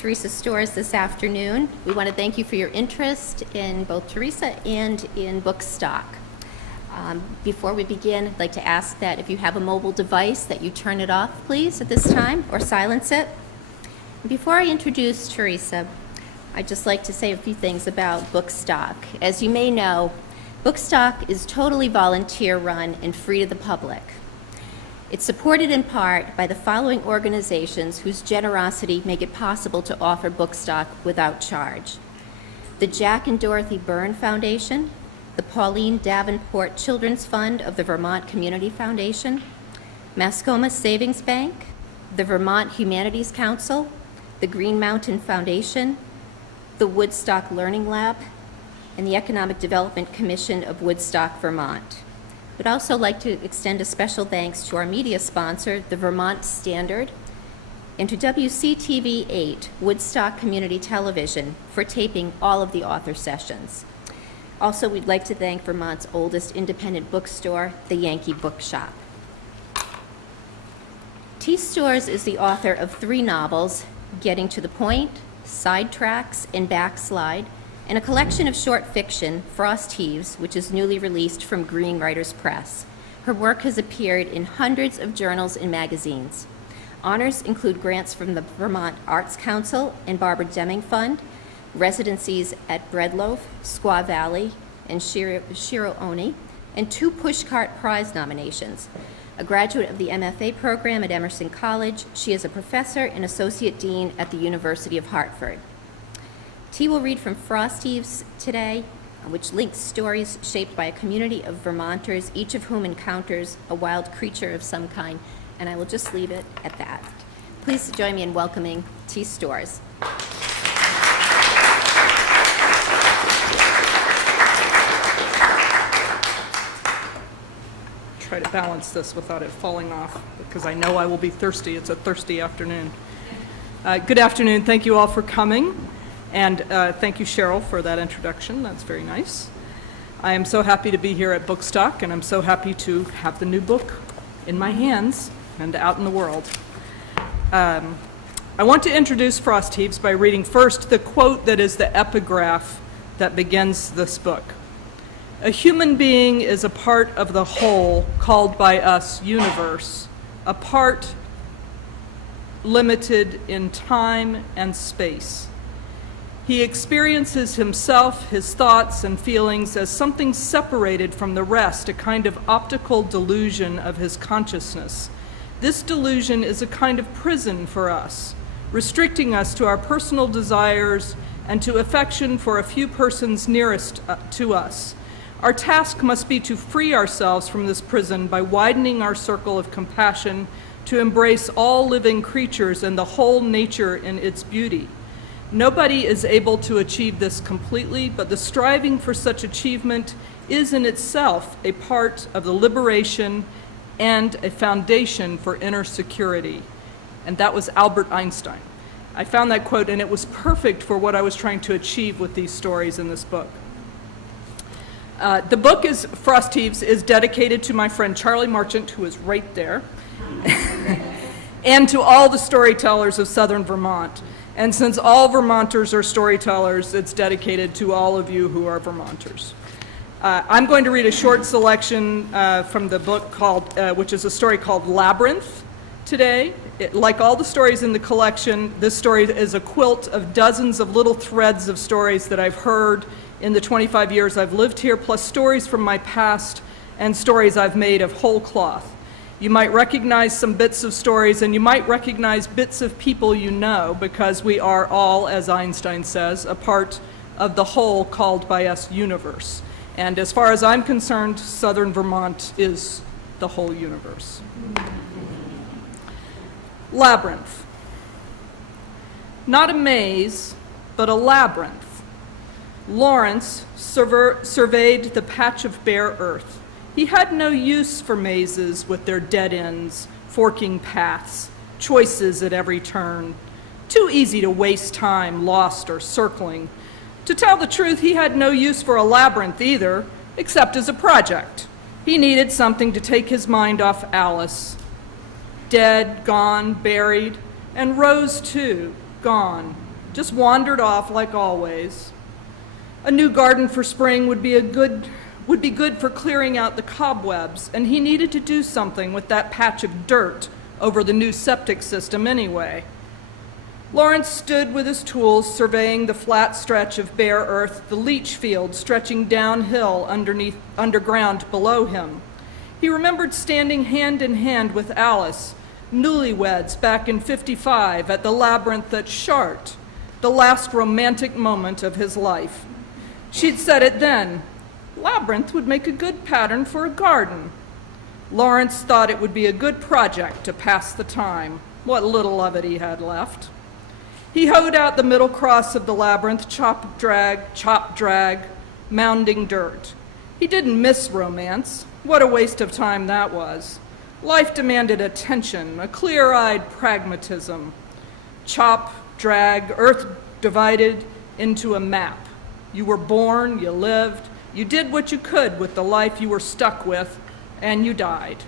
Teresa Stores this afternoon. We want to thank you for your interest in both Teresa and in Bookstock. Before we begin, I'd like to ask that if you have a mobile device that you turn it off, please, at this time, or silence it. Before I introduce Teresa, I'd just like to say a few things about Bookstock. As you may know, Bookstock is totally volunteer-run and free to the public. It's supported in part by the following organizations whose generosity make it possible to offer Bookstock without charge: the Jack and Dorothy Byrne Foundation, the Pauline Davenport Children's Fund of the Vermont Community Foundation, Mascoma Savings Bank, the Vermont Humanities Council, the Green Mountain Foundation, the Woodstock Learning Lab, and the Economic Development Commission of Woodstock, Vermont. We'd also like to extend a special thanks to our media sponsor, the Vermont Standard, and to WCTV 8, Woodstock Community Television, for taping all of the author sessions. Also, we'd like to thank Vermont's oldest independent bookstore, the Yankee Bookshop. T. Stores is the author of 3 novels, Getting to the Point, Sidetracks, and Backslide, and a collection of short fiction, Frost Heaves, which is newly released from Green Writers Press. Her work has appeared in hundreds of journals and magazines. Honors include grants from the Vermont Arts Council and Barbara Deming Fund, residencies at Breadloaf, Squaw Valley, and Shiro Oni, and 2 Pushcart Prize nominations. A graduate of the MFA program at Emerson College, she is a professor and associate dean at the University of Hartford. T. will read from Frost Heaves today, which links stories shaped by a community of Vermonters, each of whom encounters a wild creature of some kind, and I will just leave it at that. Please join me in welcoming T. Stores. Try to balance this without it falling off, because I know I will be thirsty. It's a thirsty afternoon. Good afternoon. Thank you all for coming. And thank you, Cheryl, for that introduction. That's very nice. I am so happy to be here at Bookstock, and I'm so happy to have the new book in my hands and out in the world. I want to introduce Frost Heaves by reading first the quote that is the epigraph that begins this book. A human being is a part of the whole called by us universe, a part limited in time and space. He experiences himself, his thoughts and feelings as something separated from the rest, a kind of optical delusion of his consciousness. This delusion is a kind of prison for us, restricting us to our personal desires and to affection for a few persons nearest to us. Our task must be to free ourselves from this prison by widening our circle of compassion to embrace all living creatures and the whole nature in its beauty. Nobody is able to achieve this completely, but the striving for such achievement is in itself a part of the liberation and a foundation for inner security. And that was Albert Einstein. I found that quote, and it was perfect for what I was trying to achieve with these stories in this book. The book Frost Heaves is dedicated to my friend Charlie Marchant, who is right there, and to all the storytellers of Southern Vermont. And since all Vermonters are storytellers, it's dedicated to all of you who are Vermonters. I'm going to read a short selection from the book which is a story called Labyrinth today. Like all the stories in the collection, this story is a quilt of dozens of little threads of stories that I've heard in the 25 years I've lived here, plus stories from my past and stories I've made of whole cloth. You might recognize some bits of stories, and you might recognize bits of people you know, because we are all, as Einstein says, a part of the whole called by us universe. And as far as I'm concerned, Southern Vermont is the whole universe. Labyrinth. Not a maze, but a labyrinth. Lawrence surveyed the patch of bare earth. He had no use for mazes with their dead ends, forking paths, choices at every turn. Too easy to waste time lost or circling. To tell the truth, he had no use for a labyrinth either, except as a project. He needed something to take his mind off Alice. Dead, gone, buried, and Rose too, gone, just wandered off like always. A new garden for spring would be good for clearing out the cobwebs, and he needed to do something with that patch of dirt over the new septic system anyway. Lawrence stood with his tools surveying the flat stretch of bare earth, the leach field stretching downhill underground below him. He remembered standing hand in hand with Alice, newlyweds back in '55 at the labyrinth at Chartres, the last romantic moment of his life. She'd said it then, labyrinth would make a good pattern for a garden. Lawrence thought it would be a good project to pass the time, what little of it he had left. He hoed out the middle cross of the labyrinth, chop, drag, mounding dirt. He didn't miss romance. What a waste of time that was. Life demanded attention, a clear-eyed pragmatism. Chop, drag, earth divided into a map. You were born, you lived, you did what you could with the life you were stuck with, and you died.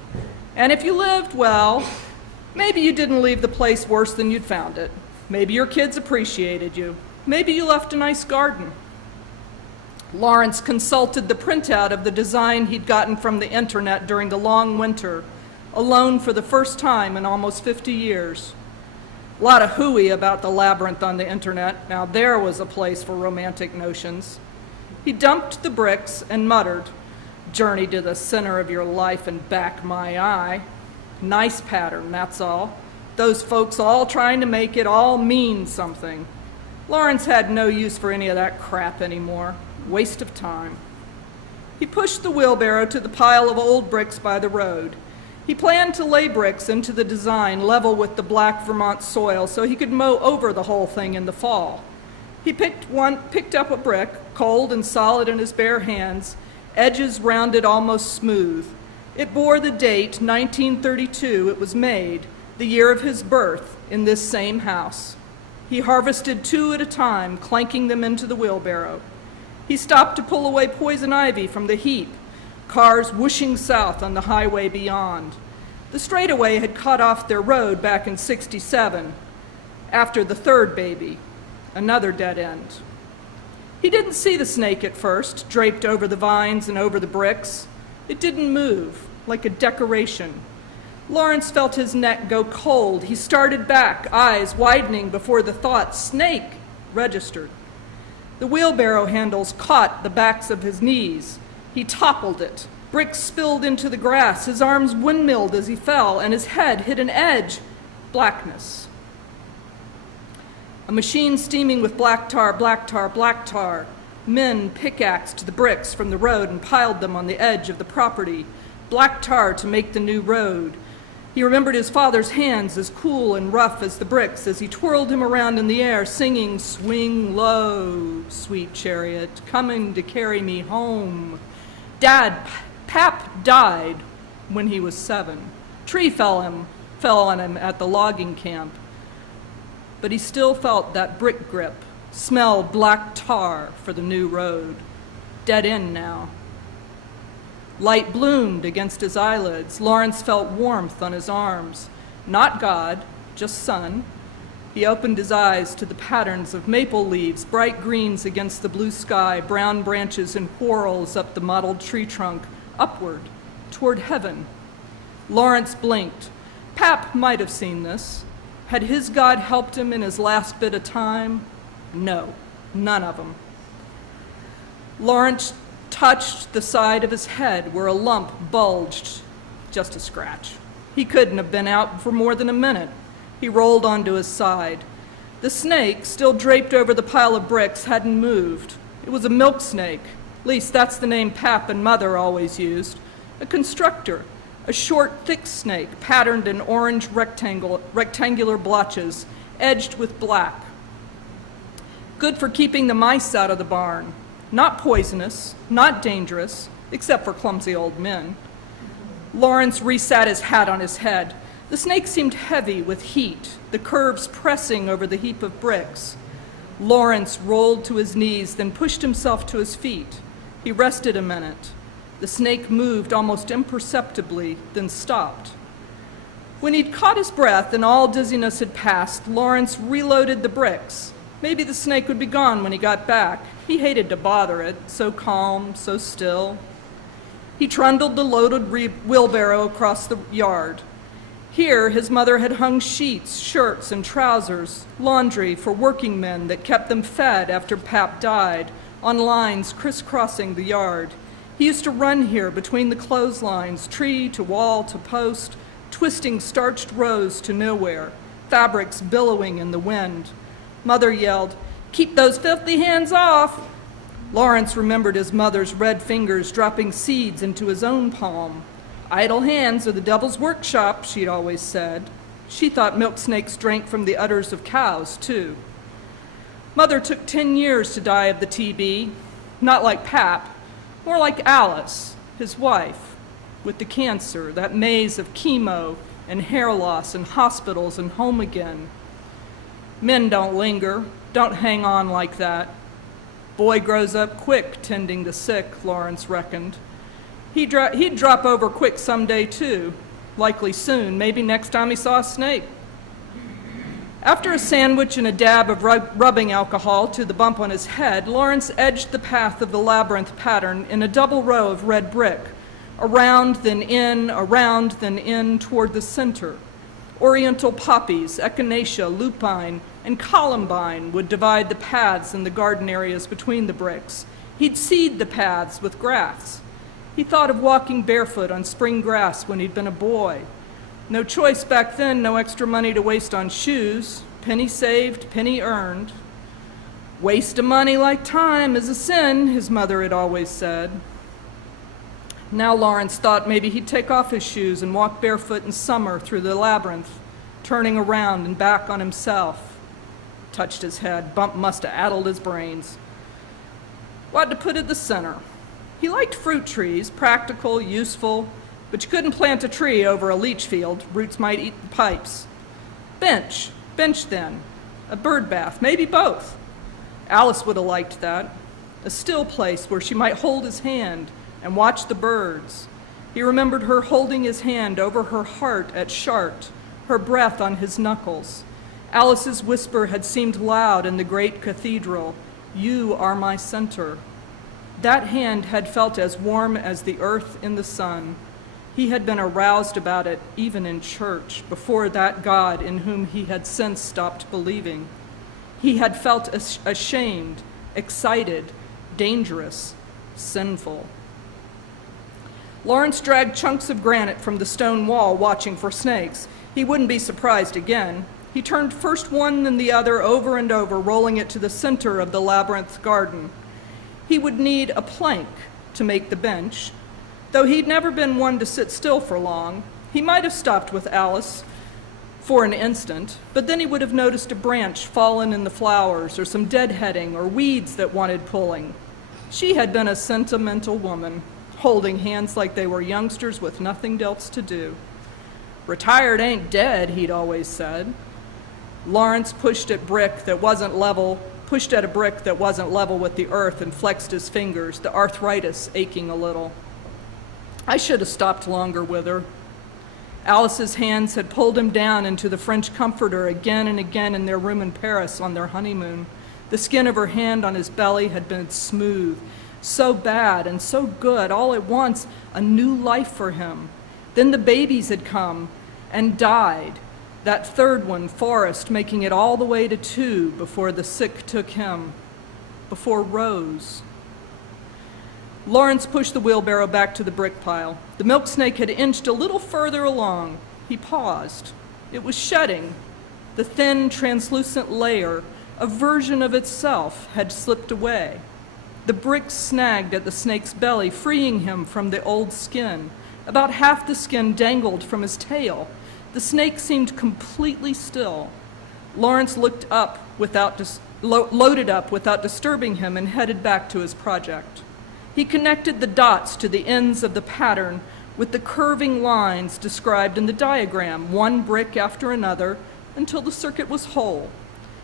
And if you lived, well, maybe you didn't leave the place worse than you'd found it. Maybe your kids appreciated you. Maybe you left a nice garden. Lawrence consulted the printout of the design he'd gotten from the internet during the long winter, alone for the first time in almost 50 years. A lot of hooey about the labyrinth on the internet. Now there was a place for romantic notions. He dumped the bricks and muttered, "Journey to the center of your life and back my eye. Nice pattern, that's all. Those folks all trying to make it all mean something." Lawrence had no use for any of that crap anymore. Waste of time. He pushed the wheelbarrow to the pile of old bricks by the road. He planned to lay bricks into the design level with the black Vermont soil so he could mow over the whole thing in the fall. He picked up a brick, cold and solid in his bare hands, edges rounded almost smooth. It bore the date 1932 it was made, the year of his birth, in this same house. He harvested 2 at a time, clanking them into the wheelbarrow. He stopped to pull away poison ivy from the heap, cars whooshing south on the highway beyond. The straightaway had cut off their road back in '67, after the third baby, another dead end. He didn't see the snake at first, draped over the vines and over the bricks. It didn't move, like a decoration. Lawrence felt his neck go cold. He started back, eyes widening before the thought, "Snake," registered. The wheelbarrow handles caught the backs of his knees. He toppled it. Bricks spilled into the grass. His arms windmilled as he fell, and his head hit an edge. Blackness. A machine steaming with black tar, black tar, black tar. Men pickaxed the bricks from the road and piled them on the edge of the property. Black tar to make the new road. He remembered his father's hands as cool and rough as the bricks as he twirled him around in the air, singing, "Swing low, sweet chariot, coming to carry me home." Pap died when he was 7. Tree fell on him at the logging camp. But he still felt that brick grip, smelled black tar for the new road. Dead end now. Light bloomed against his eyelids. Lawrence felt warmth on his arms. Not God, just sun. He opened his eyes to the patterns of maple leaves, bright greens against the blue sky, brown branches and whorls up the mottled tree trunk, upward, toward heaven. Lawrence blinked. Pap might have seen this. Had his God helped him in his last bit of time? No, none of them. Lawrence touched the side of his head where a lump bulged, just a scratch. He couldn't have been out for more than a minute. He rolled onto his side. The snake, still draped over the pile of bricks, hadn't moved. It was a milk snake. At least that's the name Pap and Mother always used. A constructor, a short, thick snake, patterned in orange rectangular blotches, edged with black. Good for keeping the mice out of the barn. Not poisonous, not dangerous, except for clumsy old men. Lawrence resat his hat on his head. The snake seemed heavy with heat, the curves pressing over the heap of bricks. Lawrence rolled to his knees, then pushed himself to his feet. He rested a minute. The snake moved almost imperceptibly, then stopped. When he'd caught his breath and all dizziness had passed, Lawrence reloaded the bricks. Maybe the snake would be gone when he got back. He hated to bother it, so calm, so still. He trundled the loaded wheelbarrow across the yard. Here, his mother had hung sheets, shirts, and trousers, laundry for working men that kept them fed after Pap died, on lines crisscrossing the yard. He used to run here between the clotheslines, tree to wall to post, twisting starched rows to nowhere, fabrics billowing in the wind. Mother yelled, "Keep those filthy hands off!" Lawrence remembered his mother's red fingers dropping seeds into his own palm. Idle hands are the devil's workshop, she'd always said. She thought milk snakes drank from the udders of cows, too. Mother took 10 years to die of the TB, not like Pap, more like Alice, his wife, with the cancer, that maze of chemo and hair loss and hospitals and home again. Men don't linger, don't hang on like that. Boy grows up quick tending the sick, Lawrence reckoned. He'd drop over quick someday, too, likely soon, maybe next time he saw a snake. After a sandwich and a dab of rubbing alcohol to the bump on his head, Lawrence edged the path of the labyrinth pattern in a double row of red brick, around then in toward the center. Oriental poppies, echinacea, lupine, and columbine would divide the paths in the garden areas between the bricks. He'd seed the paths with grass. He thought of walking barefoot on spring grass when he'd been a boy. No choice back then, no extra money to waste on shoes. Penny saved, penny earned. Waste of money like time is a sin, his mother had always said. Now Lawrence thought maybe he'd take off his shoes and walk barefoot in summer through the labyrinth, turning around and back on himself. Touched his head. Bump must have addled his brains. What to put at the center? He liked fruit trees, practical, useful, but you couldn't plant a tree over a leach field. Roots might eat the pipes. Bench then. A bird bath, maybe both. Alice would have liked that. A still place where she might hold his hand and watch the birds. He remembered her holding his hand over her heart at Chart, her breath on his knuckles. Alice's whisper had seemed loud in the great cathedral, "You are my center." That hand had felt as warm as the earth in the sun. He had been aroused about it even in church, before that God in whom he had since stopped believing. He had felt ashamed, excited, dangerous, sinful. Lawrence dragged chunks of granite from the stone wall, watching for snakes. He wouldn't be surprised again. He turned first one then the other over and over, rolling it to the center of the labyrinth garden. He would need a plank to make the bench. Though he'd never been one to sit still for long, he might have stopped with Alice for an instant, but then he would have noticed a branch fallen in the flowers, or some deadheading, or weeds that wanted pulling. She had been a sentimental woman, holding hands like they were youngsters with nothing else to do. Retired ain't dead, he'd always said. Lawrence pushed at a brick that wasn't level with the earth and flexed his fingers, the arthritis aching a little. I should have stopped longer with her. Alice's hands had pulled him down into the French comforter again and again in their room in Paris on their honeymoon. The skin of her hand on his belly had been smooth, so bad and so good, all at once, a new life for him. Then the babies had come and died. That third one, Forrest, making it all the way to 2 before the sick took him, before Rose. Lawrence pushed the wheelbarrow back to the brick pile. The milk snake had inched a little further along. He paused. It was shedding. The thin, translucent layer, a version of itself, had slipped away. The bricks snagged at the snake's belly, freeing him from the old skin. About half the skin dangled from his tail. The snake seemed completely still. Lawrence loaded up without disturbing him and headed back to his project. He connected the dots to the ends of the pattern with the curving lines described in the diagram, one brick after another, until the circuit was whole.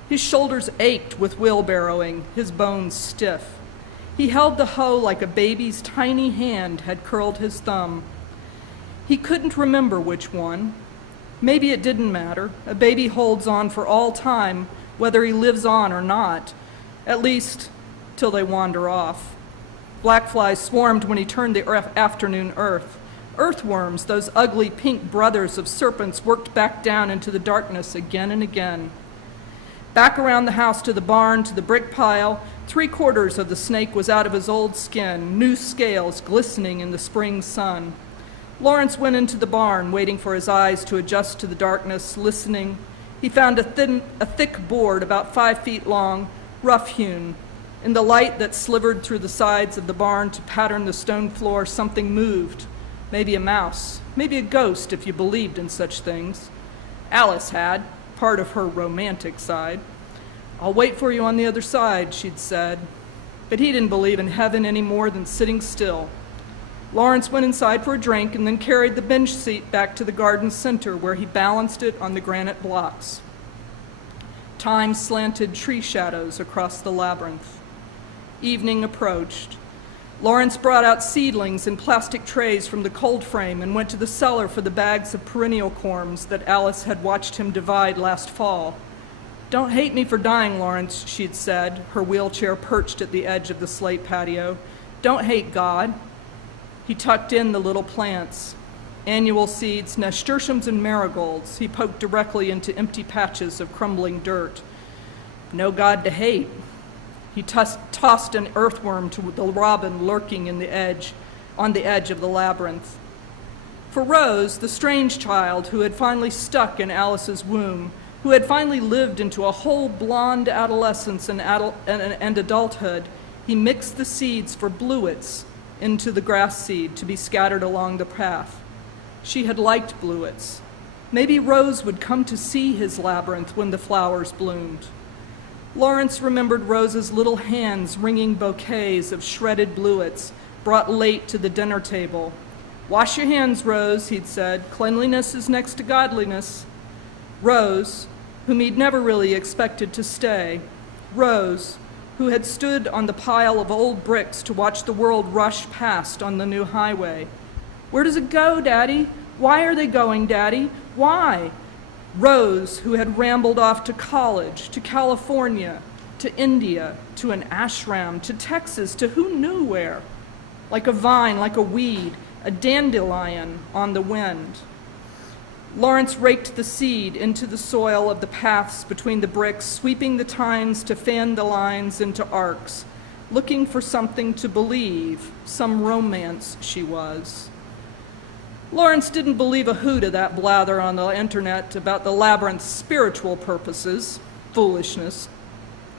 His shoulders ached with wheelbarrowing, his bones stiff. He held the hoe like a baby's tiny hand had curled his thumb. He couldn't remember which one. Maybe it didn't matter. A baby holds on for all time whether he lives on or not, at least till they wander off. Black flies swarmed when he turned the afternoon earth. Earthworms, those ugly pink brothers of serpents, worked back down into the darkness again and again. Back around the house to the barn, to the brick pile, 3/4 of the snake was out of his old skin, new scales glistening in the spring sun. Lawrence went into the barn, waiting for his eyes to adjust to the darkness, listening. He found a thick board about 5 feet long, rough-hewn. In the light that slivered through the sides of the barn to pattern the stone floor, something moved. Maybe a mouse, maybe a ghost if you believed in such things. Alice had, part of her romantic side. "I'll wait for you on the other side," she'd said. But he didn't believe in heaven any more than sitting still. Lawrence went inside for a drink and then carried the bench seat back to the garden center where he balanced it on the granite blocks. Time slanted tree shadows across the labyrinth. Evening approached. Lawrence brought out seedlings in plastic trays from the cold frame and went to the cellar for the bags of perennial corms that Alice had watched him divide last fall. "Don't hate me for dying, Lawrence," she'd said, her wheelchair perched at the edge of the slate patio. "Don't hate God." He tucked in the little plants. Annual seeds, nasturtiums and marigolds, he poked directly into empty patches of crumbling dirt. No God to hate. He tossed an earthworm to the robin lurking on the edge of the labyrinth. For Rose, the strange child who had finally stuck in Alice's womb, who had finally lived into a whole blonde adolescence and adulthood, he mixed the seeds for bluets into the grass seed to be scattered along the path. She had liked bluets. Maybe Rose would come to see his labyrinth when the flowers bloomed. Lawrence remembered Rose's little hands wringing bouquets of shredded bluets brought late to the dinner table. "Wash your hands, Rose," he'd said. "Cleanliness is next to godliness." Rose, whom he'd never really expected to stay. Rose, who had stood on the pile of old bricks to watch the world rush past on the new highway. "Where does it go, Daddy? Why are they going, Daddy? Why?" Rose, who had rambled off to college, to California, to India, to an ashram, to Texas, to who knew where. Like a vine, like a weed, a dandelion on the wind. Lawrence raked the seed into the soil of the paths between the bricks, sweeping the tines to fan the lines into arcs, looking for something to believe, some romance she was. Lawrence didn't believe a hoot of that blather on the internet about the labyrinth's spiritual purposes, foolishness.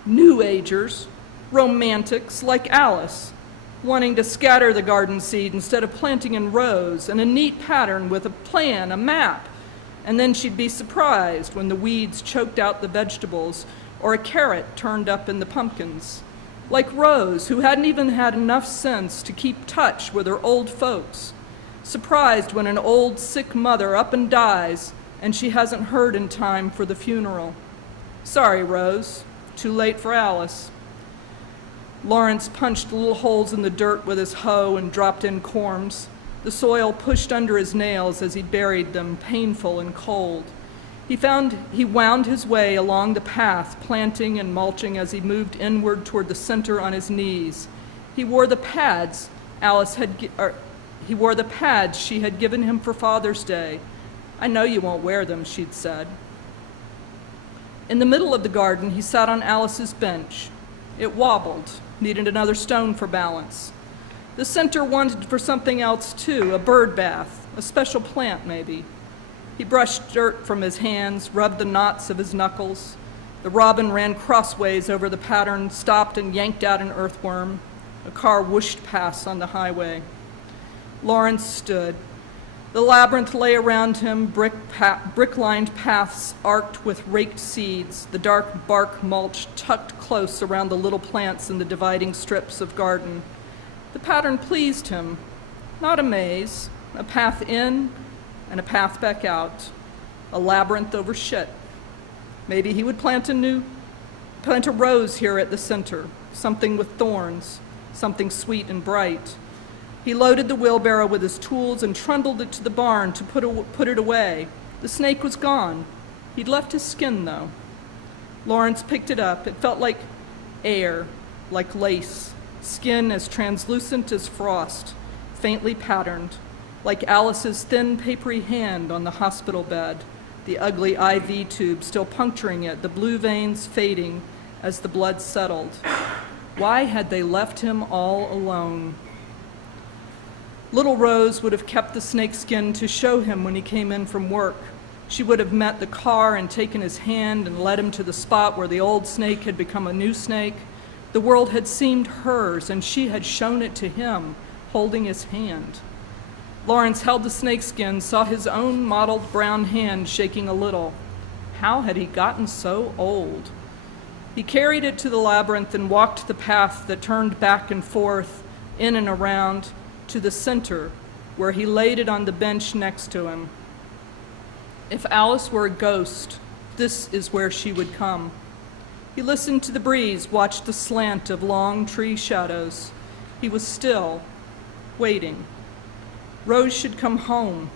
New Agers, romantics like Alice, wanting to scatter the garden seed instead of planting in rows, and a neat pattern with a plan, a map. And then she'd be surprised when the weeds choked out the vegetables or a carrot turned up in the pumpkins. Like Rose, who hadn't even had enough sense to keep touch with her old folks. Surprised when an old sick mother up and dies and she hasn't heard in time for the funeral. Sorry, Rose, too late for Alice. Lawrence punched little holes in the dirt with his hoe and dropped in corms. The soil pushed under his nails as he buried them, painful and cold. He wound his way along the path, planting and mulching as he moved inward toward the center on his knees. He wore the pads she had given him for Father's Day. "I know you won't wear them," she'd said. In the middle of the garden, he sat on Alice's bench. It wobbled, needed another stone for balance. The center wanted for something else too, a bird bath, a special plant maybe. He brushed dirt from his hands, rubbed the knots of his knuckles. The robin ran crossways over the pattern, stopped and yanked out an earthworm. A car whooshed past on the highway. Lawrence stood. The labyrinth lay around him, brick-lined paths arced with raked seeds, the dark bark mulch tucked close around the little plants in the dividing strips of garden. The pattern pleased him. Not a maze, a path in and a path back out, a labyrinth over shit. Maybe he would plant a rose here at the center, something with thorns, something sweet and bright. He loaded the wheelbarrow with his tools and trundled it to the barn to put it away. The snake was gone. He'd left his skin, though. Lawrence picked it up. It felt like air, like lace, skin as translucent as frost, faintly patterned, like Alice's thin, papery hand on the hospital bed, the ugly IV tube still puncturing it, the blue veins fading as the blood settled. Why had they left him all alone? Little Rose would have kept the snakeskin to show him when he came in from work. She would have met the car and taken his hand and led him to the spot where the old snake had become a new snake. The world had seemed hers, and she had shown it to him, holding his hand. Lawrence held the snakeskin, saw his own mottled brown hand shaking a little. How had he gotten so old? He carried it to the labyrinth and walked the path that turned back and forth, in and around, to the center, where he laid it on the bench next to him. If Alice were a ghost, this is where she would come. He listened to the breeze, watched the slant of long tree shadows. He was still, waiting. Rose should come home.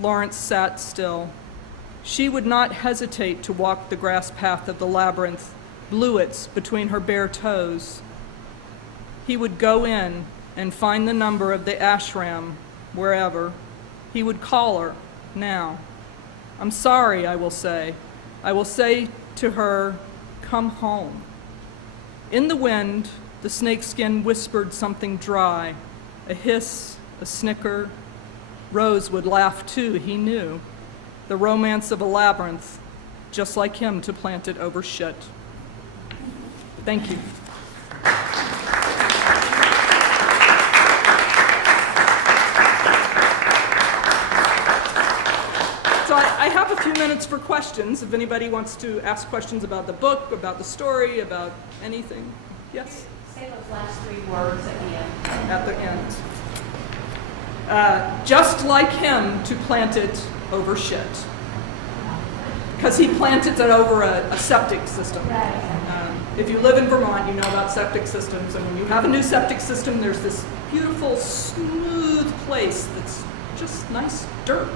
Lawrence sat still. She would not hesitate to walk the grass path of the labyrinth, bluets between her bare toes. He would go in and find the number of the ashram, wherever. He would call her, now. I'm sorry, I will say. I will say to her, come home. In the wind, the snakeskin whispered something dry, a hiss, a snicker. Rose would laugh too, he knew. The romance of a labyrinth, just like him to plant it over shit. Thank you. So I have a few minutes for questions, if anybody wants to ask questions about the book, about the story, about anything. Yes? Say those last 3 words at the end. At the end. Just like him to plant it over shit. Because he planted it over a septic system. If you live in Vermont, you know about septic systems, and when you have a new septic system, there's this beautiful, smooth place that's just nice dirt.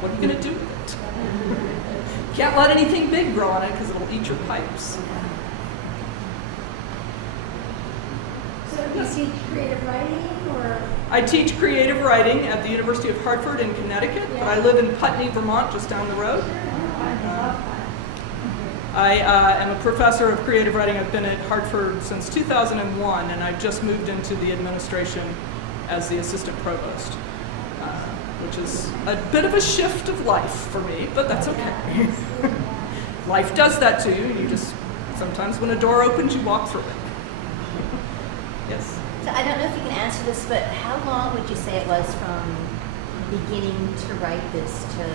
What are you going to do with it? Can't let anything big grow on it because it'll eat your pipes. So do you teach creative writing, or? I teach creative writing at the University of Hartford in Connecticut, but I live in Putney, Vermont, just down the road. I am a professor of creative writing. I've been at Hartford since 2001, and I've just moved into the administration as the assistant provost, which is a bit of a shift of life for me, but that's okay. Life does that to you. You just, sometimes when a door opens, you walk through it. Yes? So I don't know if you can answer this, but how long would you say it was from beginning to write this to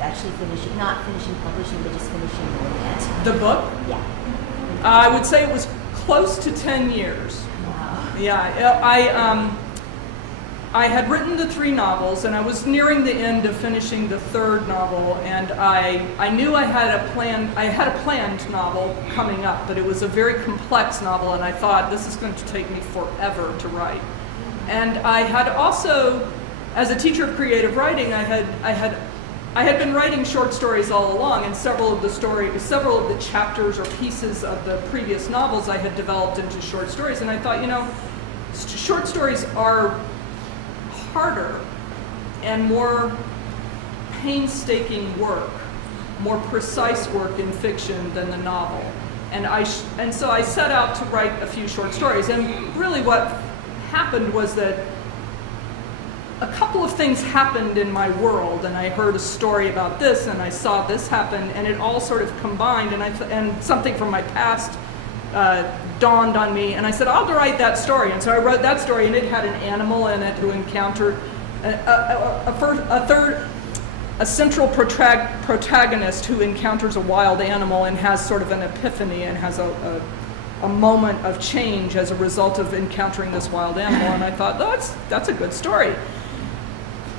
actually finishing, not finishing publishing, but just finishing it? The book? Yeah. I would say it was close to 10 years. Wow. Yeah, I had written the 3 novels, and I was nearing the end of finishing the 3rd novel, and I knew I had a planned novel coming up, but it was a very complex novel, and I thought, this is going to take me forever to write. And I had also, as a teacher of creative writing, I had been writing short stories all along, and several of the chapters or pieces of the previous novels I had developed into short stories, and I thought, short stories are harder and more painstaking work, more precise work in fiction than the novel. And so I set out to write a few short stories, and really what happened was that a couple of things happened in my world, and I heard a story about this, and I saw this happen, and it all sort of combined, and something from my past dawned on me, and I said, I'll write that story. And so I wrote that story, and it had an animal in it who encountered a central protagonist who encounters a wild animal and has sort of an epiphany and has a moment of change as a result of encountering this wild animal. And I thought, that's a good story.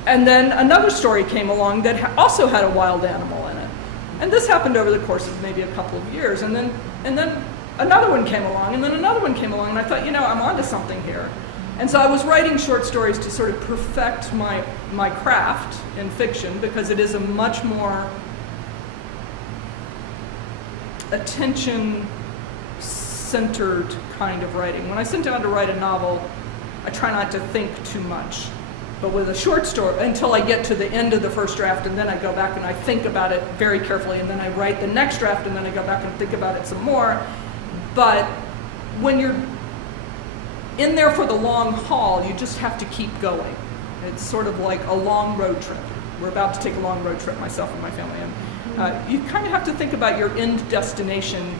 And then another story came along that also had a wild animal in it. And this happened over the course of maybe a couple of years. And then another one came along, and then another one came along, and I thought, I'm onto something here. And so I was writing short stories to sort of perfect my craft in fiction, because it is a much more attention-centered kind of writing. When I sit down to write a novel, I try not to think too much. But with a short story, until I get to the end of the first draft, and then I go back and I think about it very carefully, and then I write the next draft, and then I go back and think about it some more. But when you're in there for the long haul, you just have to keep going. It's sort of like a long road trip. We're about to take a long road trip, myself and my family, and you kind of have to think about your end destination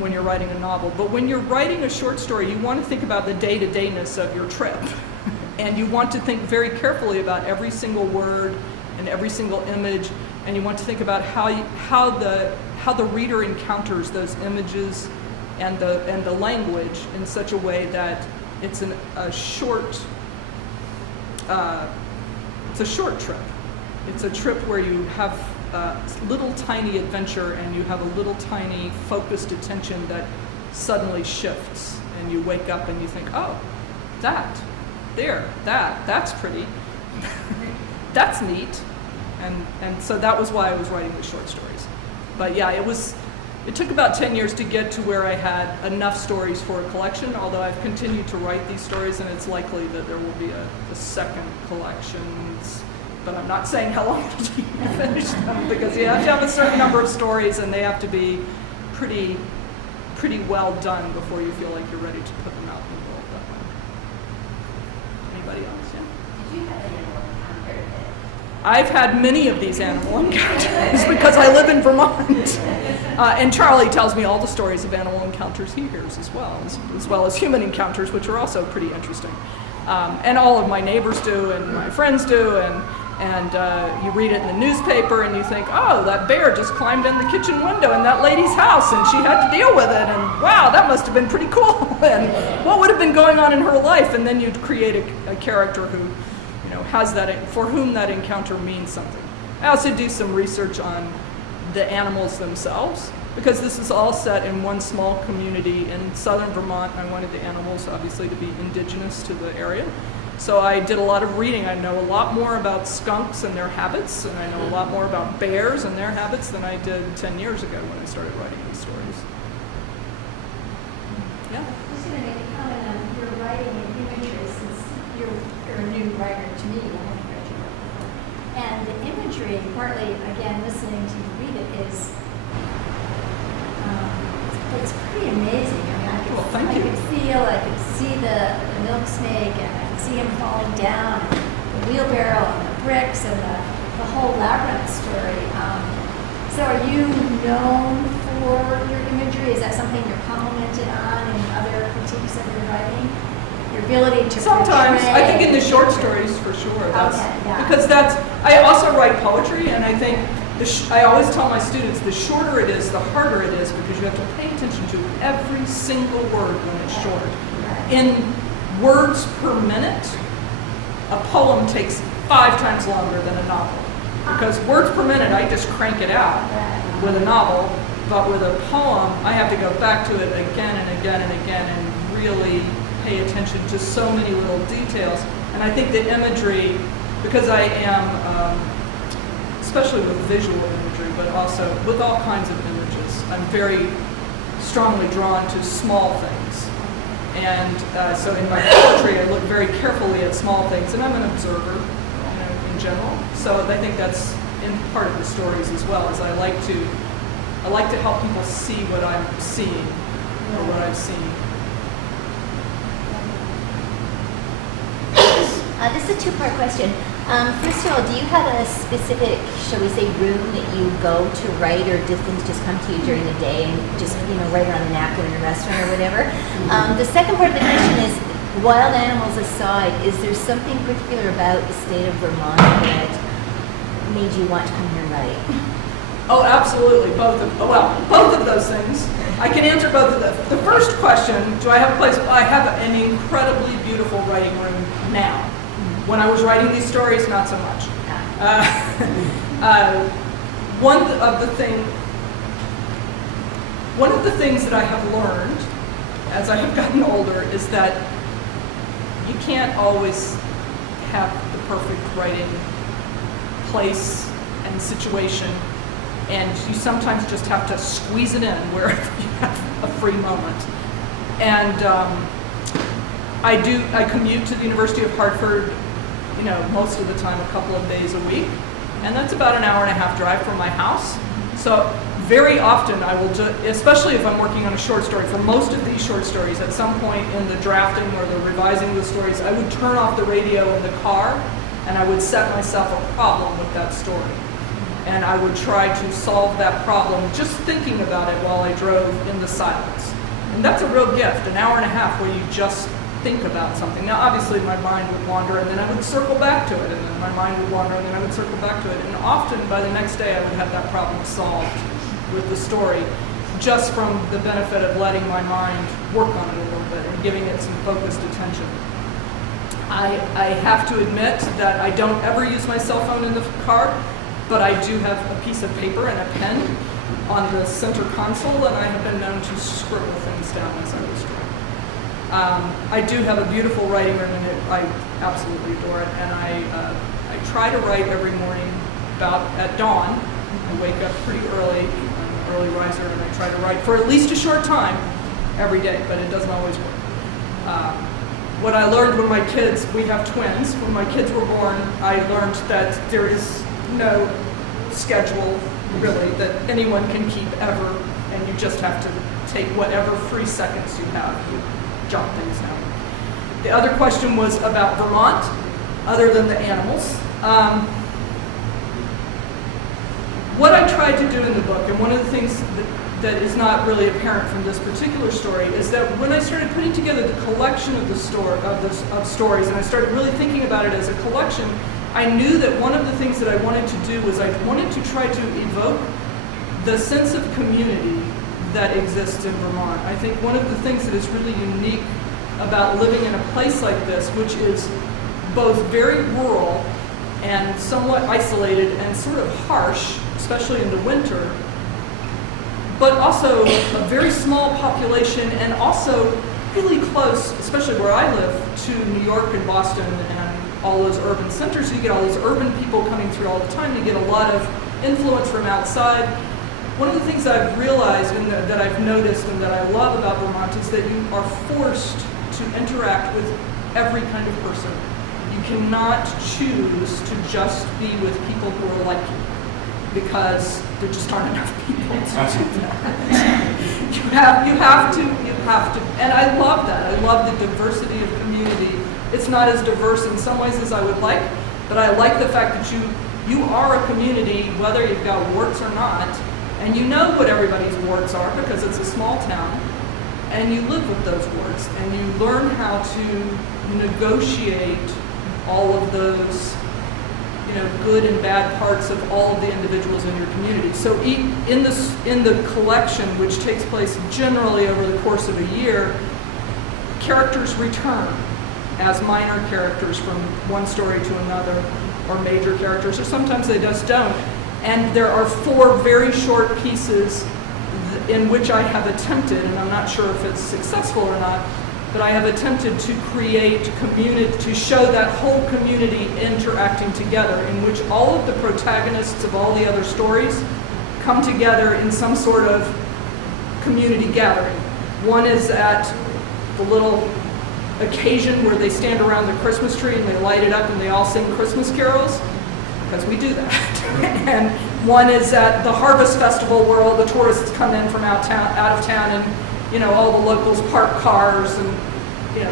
when you're writing a novel. But when you're writing a short story, you want to think about the day-to-dayness of your trip. And you want to think very carefully about every single word and every single image, and you want to think about how the reader encounters those images and the language in such a way that it's a short trip. It's a trip where you have a little tiny adventure and you have a little tiny focused attention that suddenly shifts, and you wake up and you think, oh, that's pretty. That's neat. And so that was why I was writing the short stories. But yeah, it took about 10 years to get to where I had enough stories for a collection, although I've continued to write these stories, and it's likely that there will be a second collection. But I'm not saying how long it'll take to finish them, because you have to have a certain number of stories, and they have to be pretty well done before you feel like you're ready to put them out in the world that way. Anybody else? Yeah? Did you have an animal encounter I've had many of these animal encounters because I live in Vermont. And Charlie tells me all the stories of animal encounters he hears as well as human encounters, which are also pretty interesting. And all of my neighbors do, and my friends do, and you read it in the newspaper and you think, oh, that bear just climbed in the kitchen window in that lady's house and she had to deal with it, and wow, that must have been pretty cool. And what would have been going on in her life? And then you'd create a character who, has that, for whom that encounter means something. I also do some research on the animals themselves, because this is all set in one small community in southern Vermont. I wanted the animals obviously to be indigenous to the area. So I did a lot of reading. I know a lot more about skunks and their habits, and I know a lot more about bears and their habits than I did 10 years ago when I started writing these stories. Yeah. I'm just going to make a comment on your writing and imagery, since you're a new writer to me. I haven't read your book before. And the imagery, partly, again, listening to you read it, is it's pretty amazing. I mean, I could see the milk snake, and I could see him falling down, and the wheelbarrow, and the bricks, and the whole labyrinth story. So are you known for your imagery? Is that something you're commented on in other critiques of your writing? Your ability to Sometimes, portray? I think in the short stories for sure. Because I also write poetry, and I think I always tell my students, the shorter it is, the harder it is, because you have to pay attention to every single word when it's short. In words per minute, a poem takes 5 times longer than a novel. Because words per minute, I just crank it out with a novel, but with a poem, I have to go back to it again and again and again and really pay attention to so many little details. And I think the imagery, because I am, especially with visual imagery, but also with all kinds of images, I'm very strongly drawn to small things. And so in my poetry, I look very carefully at small things, and I'm an observer, in general. So I think that's in part of the stories as well, as I like to help people see what I'm seeing, or what I've seen. This is a 2-part question. First of all, do you have a specific, shall we say, room that you go to write, or do things just come to you during the day and just, write around a napkin in a restaurant or whatever? The second part of the question is, wild animals aside, is there something particular about the state of Vermont that made you want to come here and write? Oh, absolutely, both of those things. I can answer both of them. The first question, do I have a place? I have an incredibly beautiful writing room now. When I was writing these stories, not so much. One of the things that I have learned as I have gotten older is that you can't always have the perfect writing place and situation and you sometimes just have to squeeze it in wherever you have a free moment. And I commute to the University of Hartford, most of the time a couple of days a week, and that's about an hour and a half drive from my house. So very often I will especially if I'm working on a short story, for most of these short stories, at some point in the drafting or the revising of the stories, I would turn off the radio in the car and I would set myself a problem with that story. And I would try to solve that problem just thinking about it while I drove in the silence. And that's a real gift, an hour and a half where you just think about something. Now obviously my mind would wander and then I would circle back to it, and then my mind would wander and then I would circle back to it. And often by the next day I would have that problem solved with the story, just from the benefit of letting my mind work on it a little bit and giving it some focused attention. I have to admit that I don't ever use my cell phone in the car, but I do have a piece of paper and a pen on the center console, and I have been known to scribble things down as I was driving. I do have a beautiful writing room, and I absolutely adore it, and I try to write every morning about at dawn. I wake up pretty early, I'm an early riser, and I try to write for at least a short time every day, but it doesn't always work. What I learned when my kids, we have twins, when my kids were born, I learned that there is no schedule really that anyone can keep ever, and you just have to take whatever free seconds you have. You jot things down. The other question was about Vermont, other than the animals. What I tried to do in the book, and one of the things that is not really apparent from this particular story, is that when I started putting together the collection of stories, and I started really thinking about it as a collection, I knew that one of the things that I wanted to do was I wanted to try to evoke the sense of community that exists in Vermont. I think one of the things that is really unique about living in a place like this, which is both very rural and somewhat isolated and sort of harsh, especially in the winter, but also a very small population and also really close, especially where I live, to New York and Boston and all those urban centers. So you get all those urban people coming through all the time. You get a lot of influence from outside. One of the things that I've realized and that I've noticed and that I love about Vermont is that you are forced to interact with every kind of person. You cannot choose to just be with people who are like you, because there just aren't enough people to do that. You have to, and I love that. I love the diversity of community. It's not as diverse in some ways as I would like, but I like the fact that you are a community, whether you've got warts or not, and you know what everybody's warts are because it's a small town, and you live with those warts, and you learn how to negotiate all of those, good and bad parts of all of the individuals in your community. So in the collection, which takes place generally over the course of a year, characters return as minor characters from one story to another, or major characters, or sometimes they just don't. And there are 4 very short pieces in which I have attempted, and I'm not sure if it's successful or not, but I have attempted to create community, to show that whole community interacting together, in which all of the protagonists of all the other stories come together in some sort of community gathering. One is at the little occasion where they stand around the Christmas tree and they light it up and they all sing Christmas carols, because we do that. And one is at the Harvest Festival where all the tourists come in from out of town, and all the locals park cars and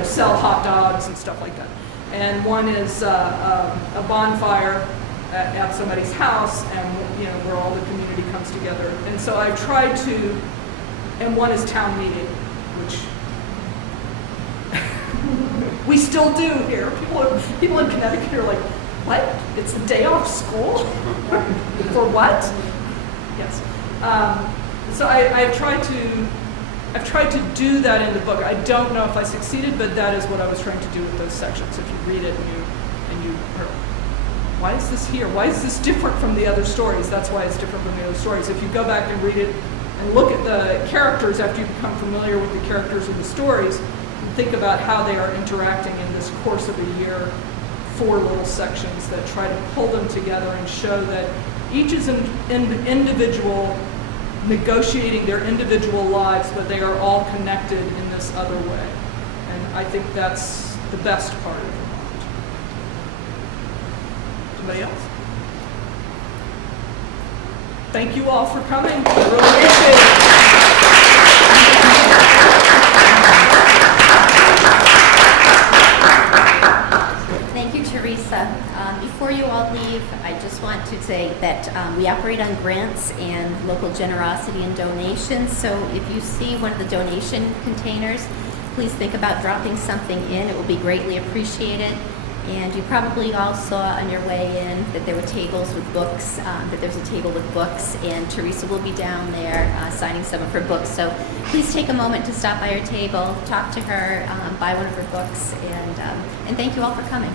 sell hot dogs and stuff like that. And one is a bonfire at somebody's house, and where all the community comes together. And so I've tried to, and one is town meeting, which we still do here. People in Connecticut are like, what? It's the day off school? For what? Yes. So I've tried to do that in the book. I don't know if I succeeded, but that is what I was trying to do with those sections. If you read it and you are, why is this here? Why is this different from the other stories? That's why it's different from the other stories. If you go back and read it and look at the characters after you become familiar with the characters of the stories, and think about how they are interacting in this course of a year, 4 little sections that try to pull them together and show that Each is in individual, negotiating their individual lives, but they are all connected in this other way. And I think that's the best part of Vermont. Somebody else? Thank you all for coming. I really appreciate it. Thank you, Teresa. Before you all leave, I just want to say that we operate on grants and local generosity and donations. So if you see one of the donation containers, please think about dropping something in. It will be greatly appreciated. And you probably all saw on your way in that there were tables with books, that there's a table with books, and Teresa will be down there signing some of her books. So please take a moment to stop by her table, talk to her, buy one of her books, and thank you all for coming.